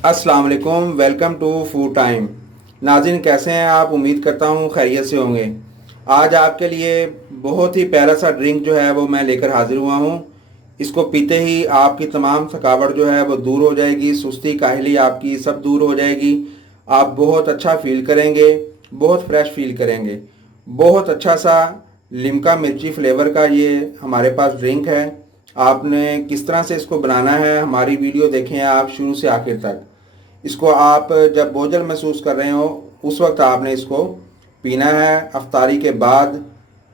अस्सलाम वालेकुम, welcome to food time. नाज़रीन, कैसे हैं आप? उम्मीद करता हूँ खैरियत से होंगे। आज आपके लिए बहुत ही प्यारा सा ड्रिंक जो है वो मैं लेकर हाजिर हुआ हूँ। इसको पीते ही आपकी तमाम थकावट जो है वो दूर हो जाएगी, सुस्ती काहली आपकी सब दूर हो जाएगी। आप बहुत अच्छा फील करेंगे, बहुत फ्रेश फील करेंगे। बहुत अच्छा सा लिमका मिर्ची फ्लेवर का ये हमारे पास ड्रिंक है। आपने किस तरह से इसको बनाना है, हमारी वीडियो देखें आप शुरू से आखिर तक। इसको आप जब बोझल महसूस कर रहे हो उस वक्त आपने इसको पीना है। अफ्तारी के बाद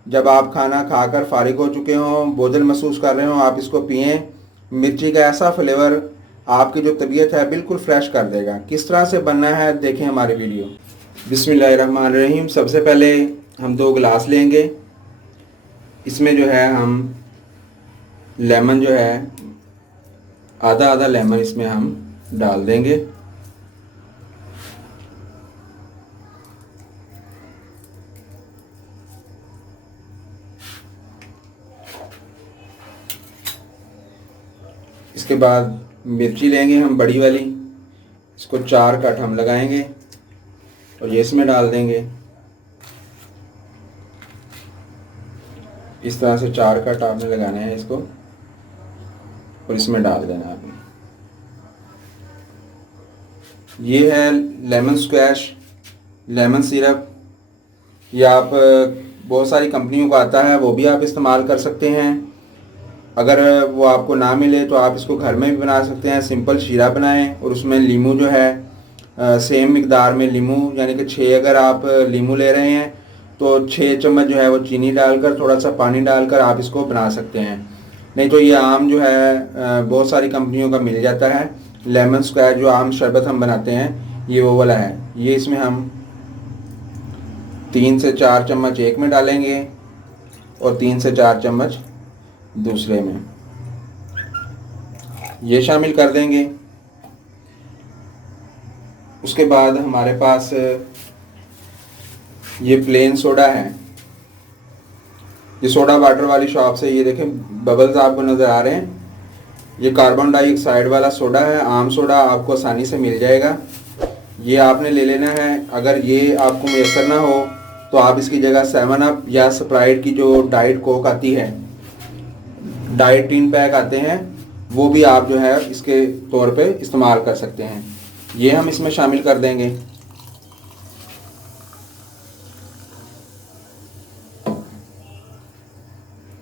जब आप खाना खाकर फारिग हो चुके हो, बोझल महसूस कर रहे हो, आप इसको पिएं। मिर्ची का ऐसा फ्लेवर आपकी जो तबीयत है बिल्कुल फ्रेश कर देगा। किस तरह से बनना है देखें हमारी वीडियो। बिस्मिल्लाहिर्रहमानिर्रहीम। सबसे पहले हम 2 गिलास लेंगे। इसमें जो है हम लेमन जो है आधा आधा लेमन इसमें हम डाल देंगे। इसके बाद मिर्ची लेंगे हम बड़ी वाली, इसको 4 कट हम लगाएंगे और ये इसमें डाल देंगे। इस तरह से 4 कट आपने लगाने हैं इसको और इसमें डाल देना आपने। ये है लेमन स्क्वैश, लेमन सिरप। ये आप बहुत सारी कंपनियों का आता है, वो भी आप इस्तेमाल कर सकते हैं। अगर वो आपको ना मिले तो आप इसको घर में भी बना सकते हैं। सिंपल शीरा बनाएं और उसमें लीमू जो है सेम मिकदार में लीमू, यानी कि 6 अगर आप लीमू ले रहे हैं तो 6 चम्मच जो है वो चीनी डालकर थोड़ा सा पानी डालकर आप इसको बना सकते हैं। नहीं तो ये आम जो है बहुत सारी कंपनियों का मिल जाता है। लेमन स्क्वायर जो आम शरबत हम बनाते हैं ये वो वाला है। ये इसमें हम 3 से 4 चम्मच एक में डालेंगे और 3 से 4 चम्मच दूसरे में ये शामिल कर देंगे। उसके बाद हमारे पास ये प्लेन सोडा है। ये सोडा वाटर वाली शॉप से, ये देखें बबल्स आपको नज़र आ रहे हैं। ये कार्बन डाइऑक्साइड वाला सोडा है। आम सोडा आपको आसानी से मिल जाएगा, ये आपने ले लेना है। अगर ये आपको मैसर ना हो तो आप इसकी जगह 7 अप या स्प्राइट की जो डाइट कोक आती है, डाइट 3 पैक आते हैं, वो भी आप जो है इसके तौर पे इस्तेमाल कर सकते हैं। ये हम इसमें शामिल कर देंगे।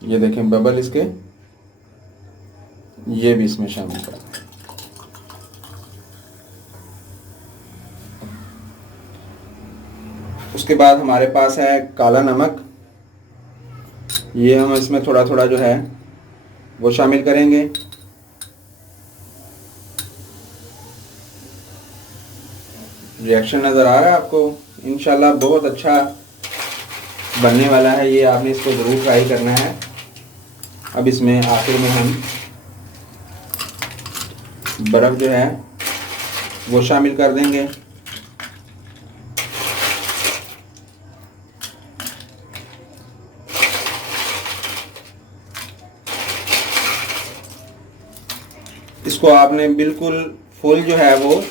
ये देखें बबल इसके, ये भी इसमें शामिल कर दें। उसके बाद हमारे पास है काला नमक। ये हम इसमें थोड़ा थोड़ा जो है वो शामिल करेंगे। रिएक्शन नज़र आ रहा है आपको? इंशाल्लाह बहुत अच्छा बनने वाला है ये। आपने इसको ज़रूर ट्राई करना है। अब इसमें आखिर में हम बर्फ़ जो है वो शामिल कर देंगे। इसको आपने बिल्कुल फुल जो है वो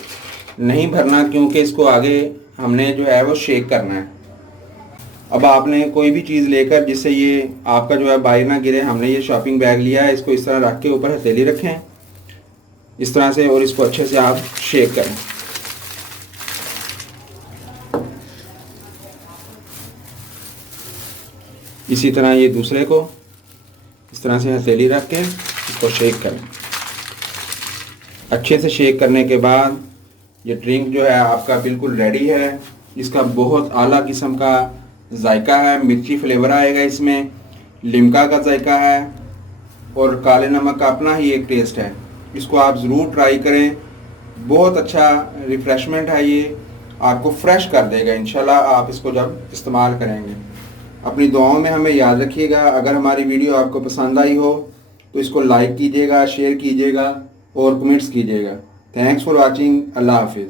नहीं भरना, क्योंकि इसको आगे हमने जो है वो शेक करना है। अब आपने कोई भी चीज़ लेकर जिससे ये आपका जो है बाहर ना गिरे, हमने ये शॉपिंग बैग लिया है, इसको इस तरह रख के ऊपर हथेली रखें इस तरह से और इसको अच्छे से आप शेक करें। इसी तरह ये दूसरे को इस तरह से हथेली रख के इसको शेक करें। अच्छे से शेक करने के बाद ये ड्रिंक जो है आपका बिल्कुल रेडी है। इसका बहुत आला किस्म का जायका है, मिर्ची फ्लेवर आएगा इसमें, लिमका का जायका है और काले नमक का अपना ही एक टेस्ट है। इसको आप ज़रूर ट्राई करें। बहुत अच्छा रिफ़्रेशमेंट है ये, आपको फ्रेश कर देगा इंशाल्लाह आप इसको जब इस्तेमाल करेंगे। अपनी दुआओं में हमें याद रखिएगा। अगर हमारी वीडियो आपको पसंद आई हो तो इसको लाइक कीजिएगा, शेयर कीजिएगा और कमेंट्स कीजिएगा। Thanks for watching. अल्लाह हाफिज़।